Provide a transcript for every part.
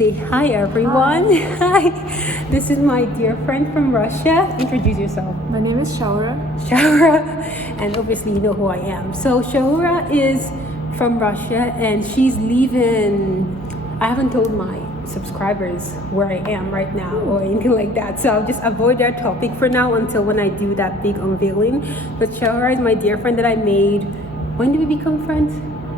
Say hi everyone. Hi. This is my dear friend from Russia. Introduce yourself. My name is Shurá. Shurá, and obviously you know who I am. So Shurá is from Russia and she's leaving. I haven't told my subscribers where I am right now or anything like that. So I'll just avoid that topic for now until when I do that big unveiling. But Shurá is my dear friend that I made. When did we become friends?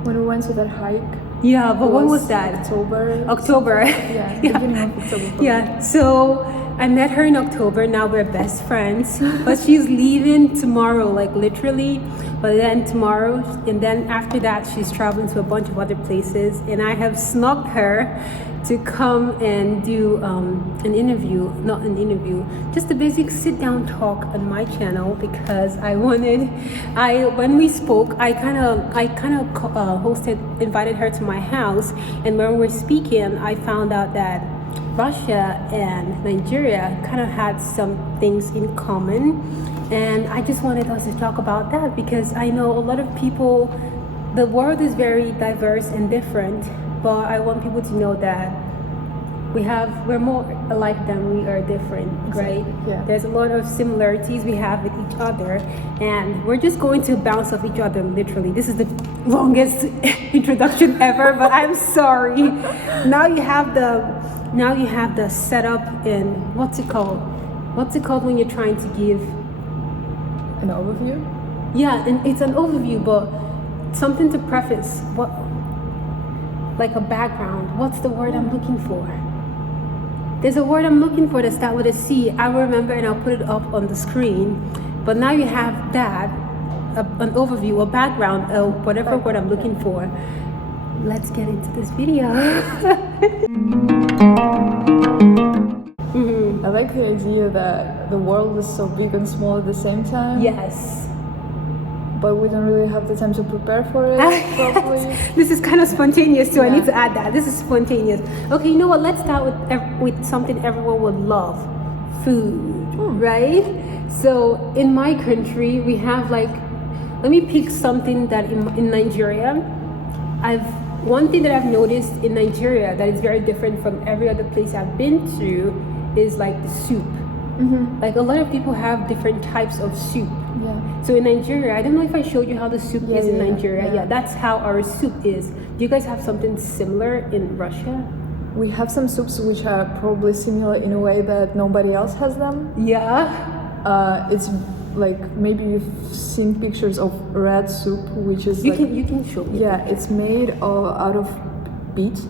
When we went to that hike. Yeah, but when was that? October. Yeah, beginning of October. Yeah, so I met her in October. Now we're best friends. But she's leaving tomorrow, like literally. But then tomorrow, and then after that, she's traveling to a bunch of other places. And I have snuck her to come and do an interview, not an interview, just a basic sit down talk on my channel because when we spoke, I kind of invited her to my house, and when we were speaking, I found out that Russia and Nigeria kind of had some things in common, and I just wanted us to talk about that because I know a lot of people, the world is very diverse and different. But I want people to know that we're more alike than we are different, right? Yeah. There's a lot of similarities we have with each other, and we're just going to bounce off each other literally. This is the longest introduction ever, but I'm sorry. Now you have the setup and what's it called? What's it called when you're trying to give an overview? Yeah, and it's an overview, but something to preface like a background. What's the word I'm looking for? There's a word I'm looking for that starts with a C. I will remember and I'll put it up on the screen. But now you have that, an overview, a background, whatever word I'm looking for. Let's get into this video. I like the idea that the world is so big and small at the same time. Yes. But we don't really have the time to prepare for it properly. This is kind of spontaneous too. Yeah. I need to add that. This is spontaneous. Okay, you know what? Let's start with something everyone would love. Food, right? So in my country, we have let me pick something that in Nigeria, one thing that I've noticed in Nigeria that is very different from every other place I've been to is like the soup. Like a lot of people have different types of soup. Yeah. So in Nigeria, I don't know if I showed you how the soup is in Nigeria. Yeah, that's how our soup is. Do you guys have something similar in Russia? We have some soups which are probably similar in a way that nobody else has them. Yeah. It's like maybe you've seen pictures of red soup, which is you can show me. Yeah, it's made out of beet.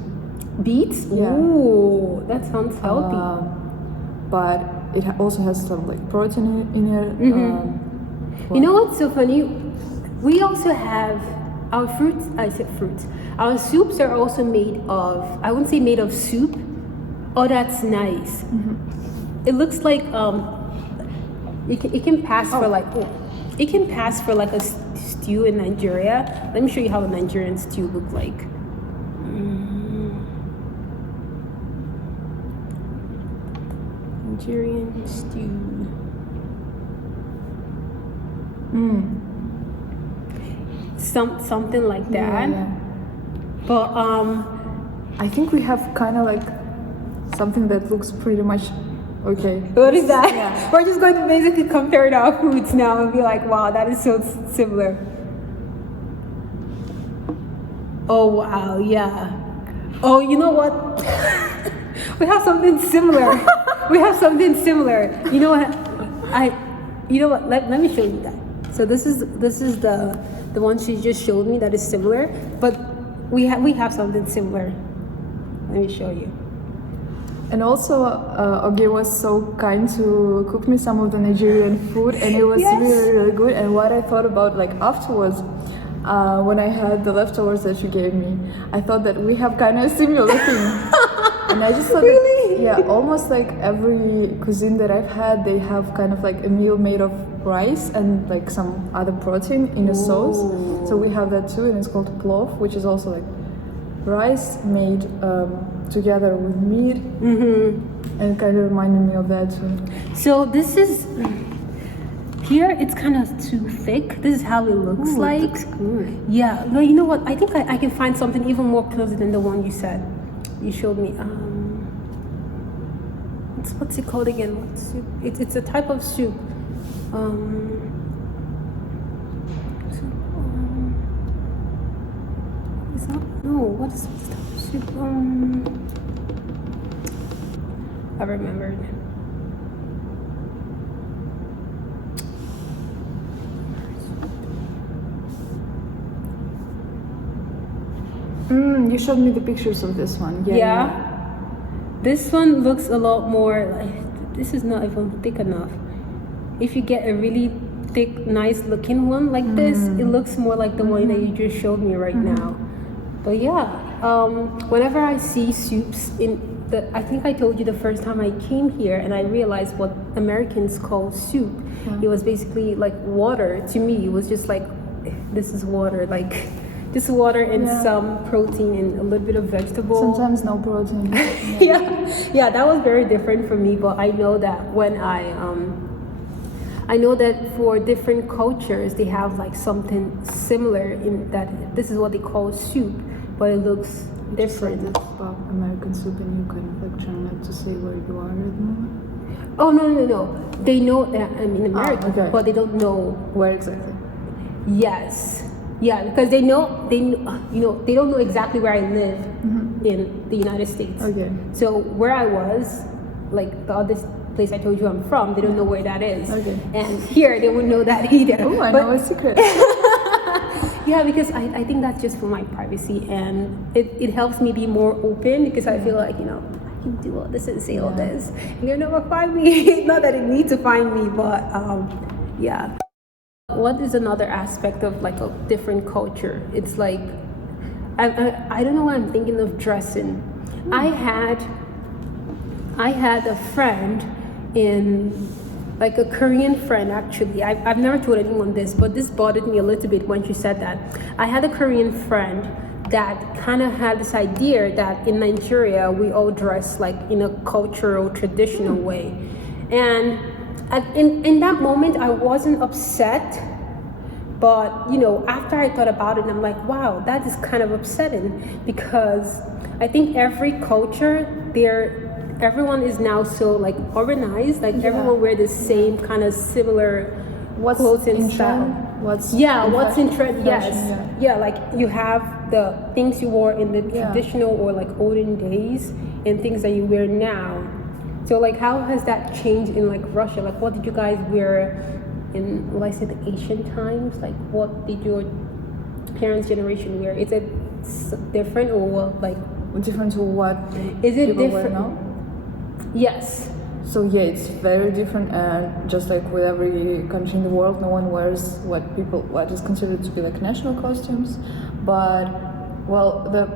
Beets? Yeah. Ooh, that sounds healthy. But it also has some protein in it. You know what's so funny? We also have our fruits. I said fruits. Our soups are also made of. I wouldn't say made of soup. Oh, that's nice. It looks like it can pass for it can pass for like a stew in Nigeria. Let me show you how a Nigerian stew look like. Nigerian stew. Something like that. Yeah. But I think we have kind of like something that looks pretty much okay. What is that? Yeah. We're just going to basically compare our foods now and be like, wow, that is so similar. Oh wow, yeah. Oh, you know what? We have something similar. We have something similar. You know what? Let me show you that. So this is the one she just showed me that is similar, but we have something similar. Let me show you. And also, Oge was so kind to cook me some of the Nigerian food, and it was really, really good. And what I thought about afterwards, when I had the leftovers that she gave me, I thought that we have kind of similar thing. And I just thought Really? almost like every cuisine that I've had, they have kind of like a meal made of rice and like some other protein in a sauce. So we have that too, and it's called plov, which is also like rice made together with meat, and kind of reminded me of that too. So this is here. It's kind of too thick. This is how it looks like. It looks good. Yeah. No, you know what? I think I can find something even more closer than the one you said. You showed me. what's it called again? What soup? It's a type of soup. It's not. No. What is this type of soup? I remembered. You showed me the pictures of this one. Yeah. This one looks a lot more like, this is not even thick enough. If you get a really thick, nice looking one like this, it looks more like the one that you just showed me right now. But yeah, whenever I see soups I think I told you the first time I came here and I realized what Americans call soup. It was basically like water. To me, it was just like, this is water, like just water and some protein and a little bit of vegetable. Sometimes no protein. Yeah, that was very different for me. But I know that when I know that for different cultures, they have like something similar in that this is what they call soup, but it looks different. About American soup, and you kind of like trying not to say where you are at the moment. Oh no. They know that I'm in America, okay. but they don't know Where exactly? Yes. Yeah, because they don't know exactly where I live in the United States. Okay. So where I was, like the other place I told you I'm from, they don't know where that is. Okay. And here they wouldn't know that either. Oh, I know a secret. Yeah, because I think that's just for my privacy, and it helps me be more open because I feel like, I can do all this and say all this, and you'll never find me. Not that it needs to find me, but yeah. What is another aspect of like a different culture? It's like, I don't know why I'm thinking of dressing. I had a friend like a Korean friend actually. I've never told anyone this, but this bothered me a little bit when she said that. I had a Korean friend that kind of had this idea that in Nigeria we all dress like in a cultural, traditional way. And in that moment, I wasn't upset, but after I thought about it, I'm like, wow, that is kind of upsetting, because I think every culture, everyone is now so like organized, like everyone wear the same kind of similar clothes and style. What's in trend? Yes, like you have the things you wore in the traditional or like olden days, and things that you wear now. So like, how has that changed in like Russia? Like, what did you guys wear in, well, I said the ancient times? Like, what did your parents' generation wear? Is it different or what? Like, different to what? Is it people different? Wear now? Yes. So yeah, it's very different, and just like with every country in the world, no one wears what is considered to be like national costumes. But well, the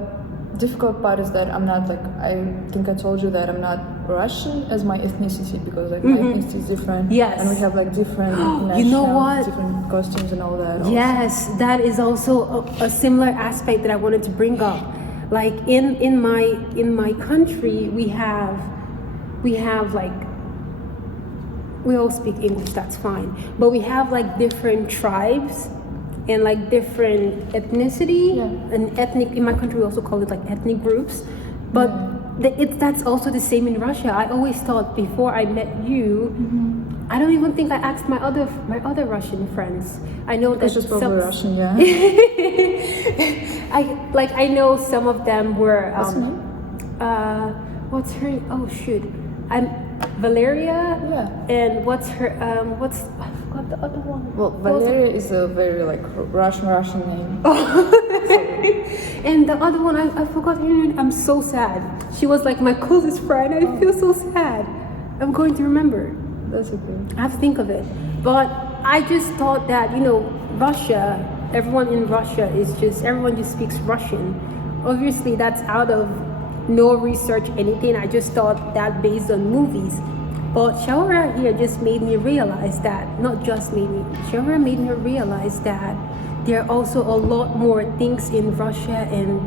difficult part is that I'm not like, I think I told you that I'm not Russian as my ethnicity, because like my ethnicity is different. Yes. And we have like different national, different costumes and all that. Yes, that is also a similar aspect that I wanted to bring up. Like in my country, we have like, we all speak English, that's fine, but we have like different tribes and like different ethnicity and ethnic. In my country, we also call it like ethnic groups, but that's also the same in Russia. I always thought before I met you, I don't even think I asked my other Russian friends. I know that just probably Russian, I know some of them were. What's her name? What's her? Oh shoot, Valeria. Yeah. And what's her? I forgot the other one. Well, Valeria is a very like Russian name. And the other one, I forgot her name. I'm so sad. She was like my closest friend. I feel so sad. I'm going to remember. That's okay. I have to think of it. But I just thought that, Russia, everyone in Russia everyone just speaks Russian. Obviously, that's out of no research, anything. I just thought that based on movies. But Shurá here just made me realize that, Shurá made me realize that there are also a lot more things in Russia, and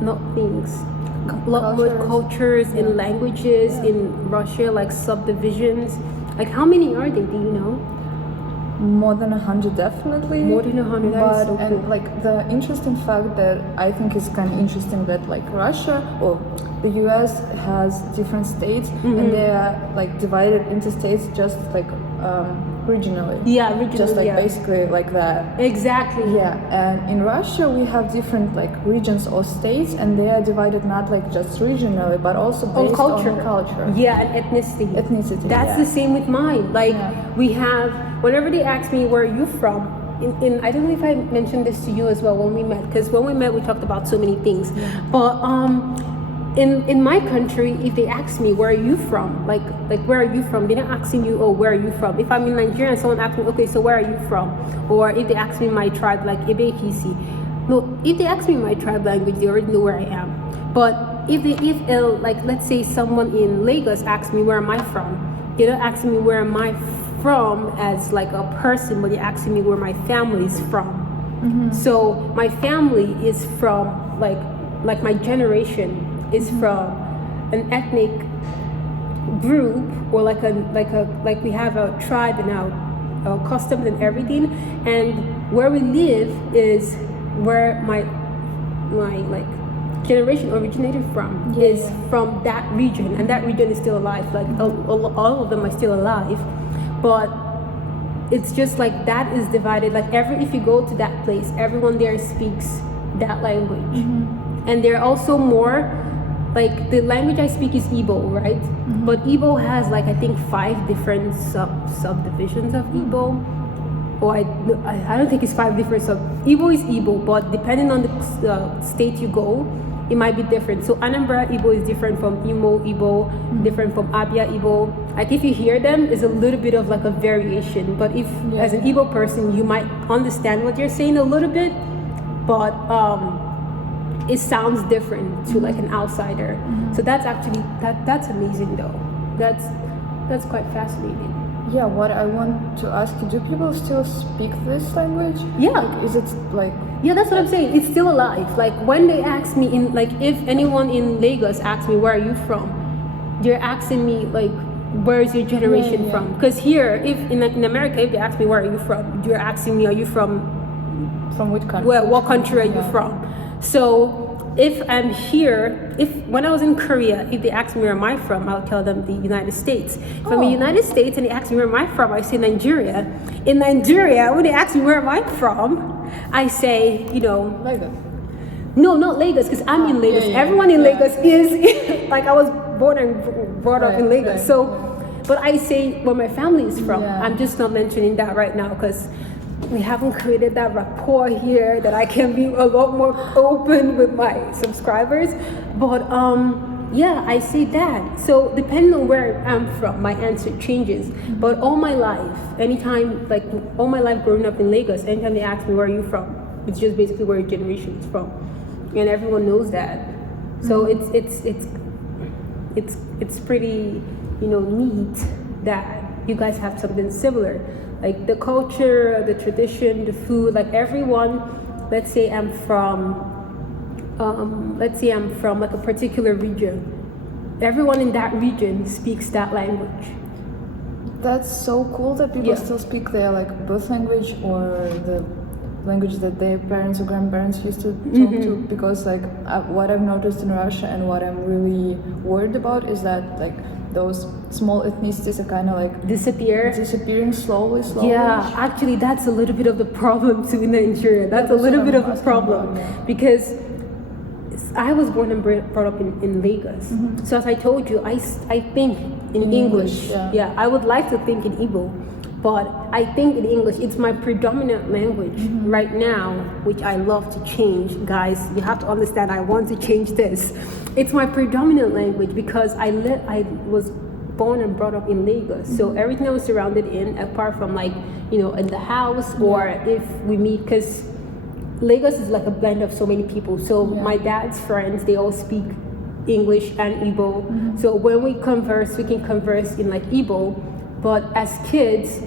not things, a lot more cultures and languages in Russia, like subdivisions. Like, how many are they? Do you know? more than 100 definitely. More than 100, that is so cool. And like the interesting fact that I think is kind of interesting that like Russia or the US has different states and they are like divided into states just like regionally. Yeah, regionally. Just like basically like that. Exactly. Yeah, and in Russia we have different like regions or states, and they are divided not like just regionally, but also based on culture. Yeah, and ethnicity. That's the same with mine. Like we have, whenever they ask me where are you from, in I don't know if I mentioned this to you as well when we met, because when we met we talked about so many things. But in my country, if they ask me where are you from, like where are you from, they're not asking you, oh, where are you from. If I'm in Nigeria and someone asks me, okay, so where are you from, or if they ask me my tribe, like Ebe Kisi, no, if they ask me my tribe language, they already know where I am. But if like let's say someone in Lagos asks me where am I from, they're not asking me where am I from as like a person, but they're asking me where my family is from. So my family is from like my generation is from an ethnic group, or like we have a tribe and our customs and everything, and where we live is where my like generation originated from is from that region, and that region is still alive. Like all of them are still alive, but it's just like that is divided. Like if you go to that place, everyone there speaks that language, and they're also more like the language I speak is Igbo, right? But Igbo has like I think 5 different subdivisions of Igbo. Or I don't think it's 5 different Igbo is Igbo, but depending on the state you go, it might be different. So Anambra Igbo is different from Imo Igbo, different from Abia Igbo. Like if you hear them, it's a little bit of like a variation. But if as an Igbo person, you might understand what you're saying a little bit, but it sounds different to like an outsider. So that's actually that's amazing though. That's quite fascinating. Yeah, what I want to ask you, do people still speak this language? Yeah. Like, is it like... Yeah, that's what I'm saying. It's still alive. Like when they ask me if anyone in Lagos asks me where are you from, they're asking me like where is your generation from? Because here, if in America, if they ask me where are you from, you're asking me, are you from which country? What country are you from? So if I'm here, when I was in Korea, if they ask me where am I from, I'll tell them the United States. If I'm in the United States and they ask me where am I from, I say Nigeria. In Nigeria, when they ask me where am I from, I say, Lagos. No, not Lagos, because I'm in Lagos. Everyone in Lagos is like I was born and brought up in Lagos. So, but I say where my family is from. I'm just not mentioning that right now because we haven't created that rapport here that I can be a lot more open with my subscribers. But I say that. So depending on where I'm from, my answer changes. But all my life, all my life growing up in Lagos, anytime they ask me where are you from, it's just basically where your generation is from, and everyone knows that. So it's pretty neat that you guys have something similar. Like the culture, the tradition, the food, like everyone, let's say I'm from like a particular region. Everyone in that region speaks that language. That's so cool that people still speak their like birth language or the language that their parents or grandparents used to talk to. Because like what I've noticed in Russia and what I'm really worried about is that like those small ethnicities are kind of like disappearing slowly. Yeah, actually that's a little bit of the problem too in Nigeria. That's a little bit of a problem because I was born and brought up in Lagos. So as I told you, I think in English. I would like to think in Igbo, but I think in English. It's my predominant language right now, which I love to change. Guys, you have to understand, I want to change this. It's my predominant language because I was born and brought up in Lagos. So everything I was surrounded in, apart from in the house or if we meet, because Lagos is like a blend of so many people. So my dad's friends, they all speak English and Igbo. So when we converse, we can converse in like Igbo. But as kids,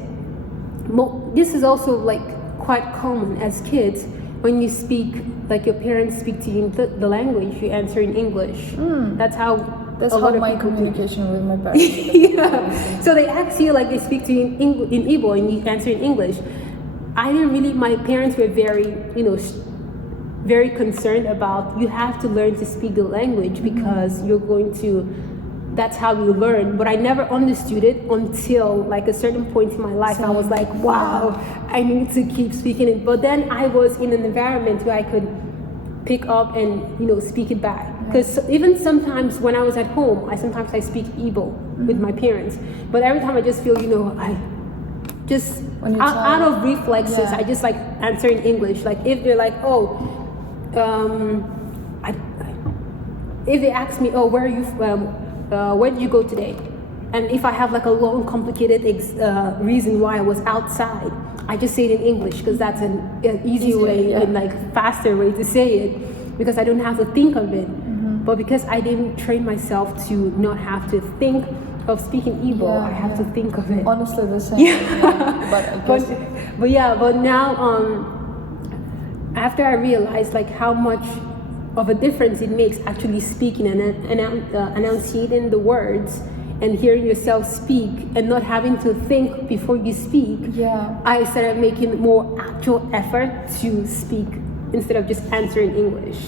this is also like quite common as kids. When you speak, like your parents speak to you the language, you answer in English. That's how That's a how lot of my people do. communication with my parents is. Yeah. So they ask you, like, they speak to you in Igbo and you answer in English. I didn't really, my parents were very, very concerned about, you have to learn to speak the language because you're going to, that's how you learn. But I never understood it until like a certain point in my life. I was like, wow, I need to keep speaking it. But then I was in an environment where I could pick up and speak it back. Because even sometimes when I was at home, I speak Igbo with my parents. But every time I just feel, I just out of reflexes, I just like answer in English. Like if they're like, if they ask me, where are you from? Where did you go today? And if I have like a long, complicated reason why I was outside, I just say it in English because that's an easy way and like faster way to say it because I don't have to think of it. But because I didn't train myself to not have to think of speaking Igbo, I have to think of it. Honestly, the same. But now, after I realized like how much of a difference it makes actually speaking and enunciating the words and hearing yourself speak and not having to think before you speak, I started making more actual effort to speak instead of just answering English.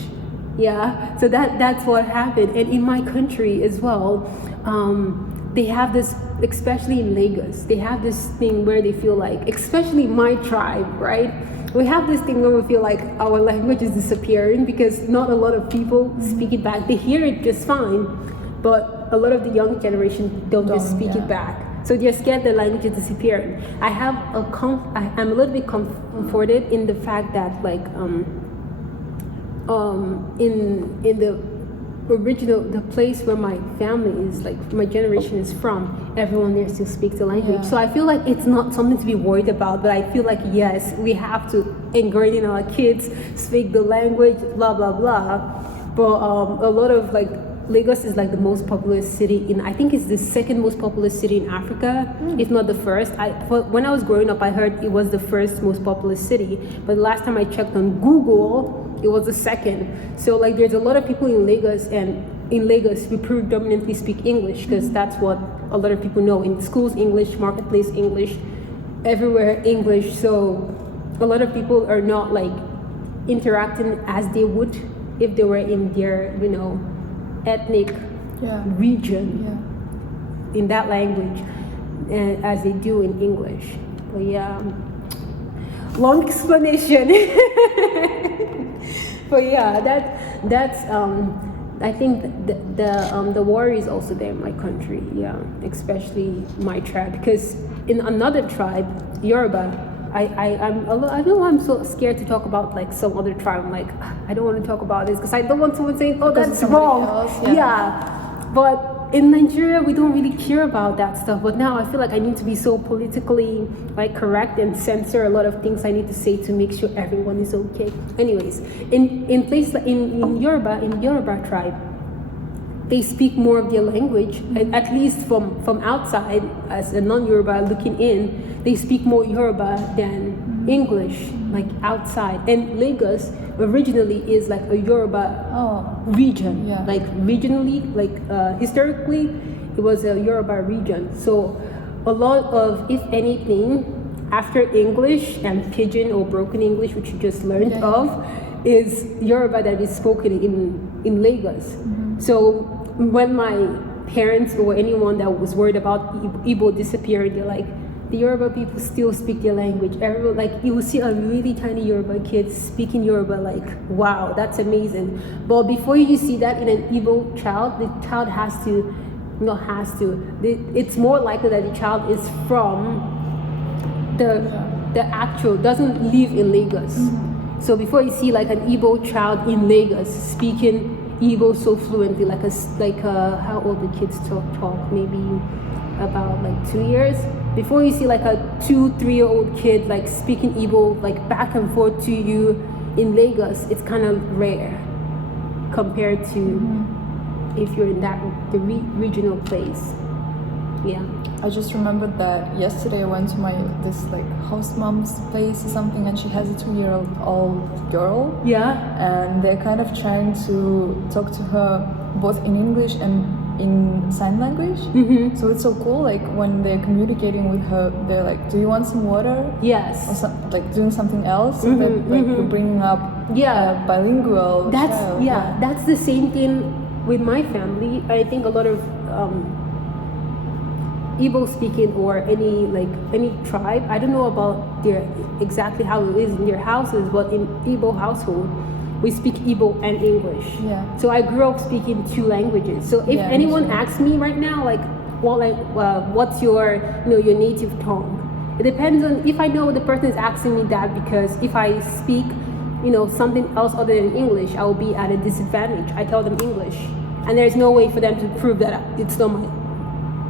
So that's what happened. And in my country as well, they have this, especially in Lagos, they have this thing where they feel like, especially my tribe, right? We have this thing where we feel like our language is disappearing because not a lot of people speak it back. They hear it just fine, but a lot of the young generation don't just speak it back. So they're scared the language is disappearing. I'm a little bit comforted in the fact that like in the original, the place where my family is, like my generation is from, everyone there still speaks the language. So I feel like it's not something to be worried about, but I feel like yes, we have to ingrain in our kids, speak the language, blah blah blah. But a lot of like Lagos is like the most populous city in, I think it's the second most populous city in Africa, if not the first. When I was growing up, I heard it was the first most populous city, but last time I checked on Google, it was the second. So like there's a lot of people in Lagos, and in Lagos we predominantly speak English because that's what a lot of people know. In schools, English, marketplace, English, everywhere English. So a lot of people are not like interacting as they would if they were in their, ethnic region in that language as they do in English. But long explanation. But that's I think the war is also there in my country, especially my tribe, because in another tribe, Yoruba, I know I'm so scared to talk about like some other tribe. I'm like, I don't want to talk about this because I don't want someone saying, that's wrong. But in Nigeria, we don't really care about that stuff. But now I feel like I need to be so politically like correct and censor a lot of things I need to say to make sure everyone is okay. Anyways, in places like in Yoruba tribe, they speak more of their language, at least from outside as a non-Yoruba looking in. They speak more Yoruba than English, like outside. And Lagos originally is like a Yoruba region, like regionally, like historically, it was a Yoruba region. So a lot of, if anything, after English and Pidgin or broken English, which you just learned of, is Yoruba that is spoken in Lagos. So when my parents or anyone that was worried about Igbo disappearing, they're like, the Yoruba people still speak their language. Everyone, like, you will see a really tiny Yoruba kid speaking Yoruba, like, wow, that's amazing. But before you see that in an Igbo child, the child it's more likely that the child is from the actual, doesn't live in Lagos. So before you see like an Igbo child in Lagos speaking Igbo so fluently, how old the kids talk, maybe about like 2 years. Before you see like a 2-3-year-old kid like speaking Igbo like back and forth to you in Lagos, it's kind of rare compared to if you're in the regional place. I just remembered that yesterday I went to this like host mom's place or something, and she has a 2-year-old girl. And they're kind of trying to talk to her both in English and in sign language. So it's so cool. Like when they're communicating with her, they're like, "Do you want some water?" Yes. Or like doing something else. So that like you're bringing up bilingual. That's child. that's the same thing with my family. I think a lot of Igbo speaking or any tribe. I don't know about their exactly how it is in their houses, but in Igbo household, we speak Igbo and English. Yeah. So I grew up speaking 2 languages. So if anyone asks me right now, like, what's your your native tongue? It depends on if I know the person is asking me that, because if I speak something else other than English, I will be at a disadvantage. I tell them English, and there's no way for them to prove that it's not my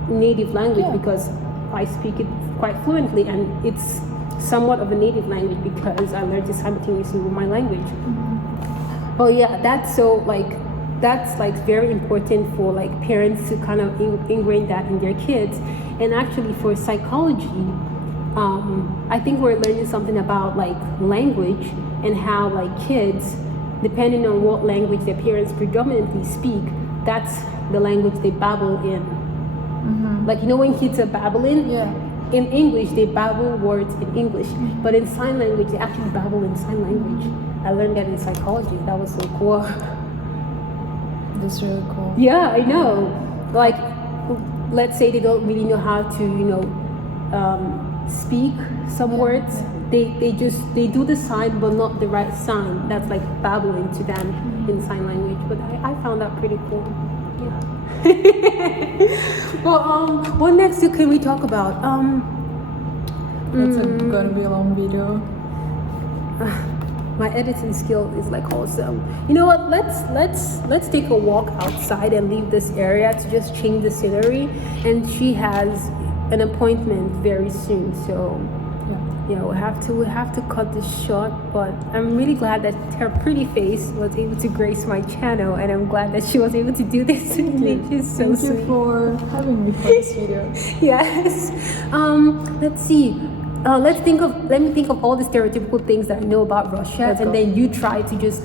native language because I speak it quite fluently, and it's somewhat of a native language because I learned it simultaneously with my language. Oh yeah, that's very important for like parents to kind of ingrain that in their kids. And actually for psychology, I think we're learning something about like language and how like kids, depending on what language their parents predominantly speak, that's the language they babble in. Like when kids are babbling, in English they babble words in English, but in sign language they actually babble in sign language. I learned that in psychology. That was so cool. That's really cool. Yeah, I know. Like, let's say they don't really know how to, speak some words. They do the sign, but not the right sign. That's like babbling to them in sign language. But I found that pretty cool. Yeah. Well, what next can we talk about? It's gonna be a long video. My editing skill is like awesome. You know what? Let's take a walk outside and leave this area to just change the scenery. And she has an appointment very soon, so we have to cut this short. But I'm really glad that her pretty face was able to grace my channel, and I'm glad that she was able to do this with me. She's so sweet. Thank you for having me for this video. Yes. Let's see. Let me think of all the stereotypical things that I know about Russia, and then you try to just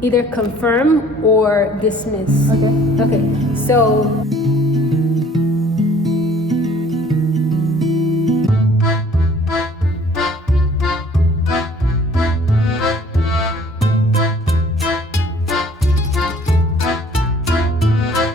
either confirm or dismiss. Okay. So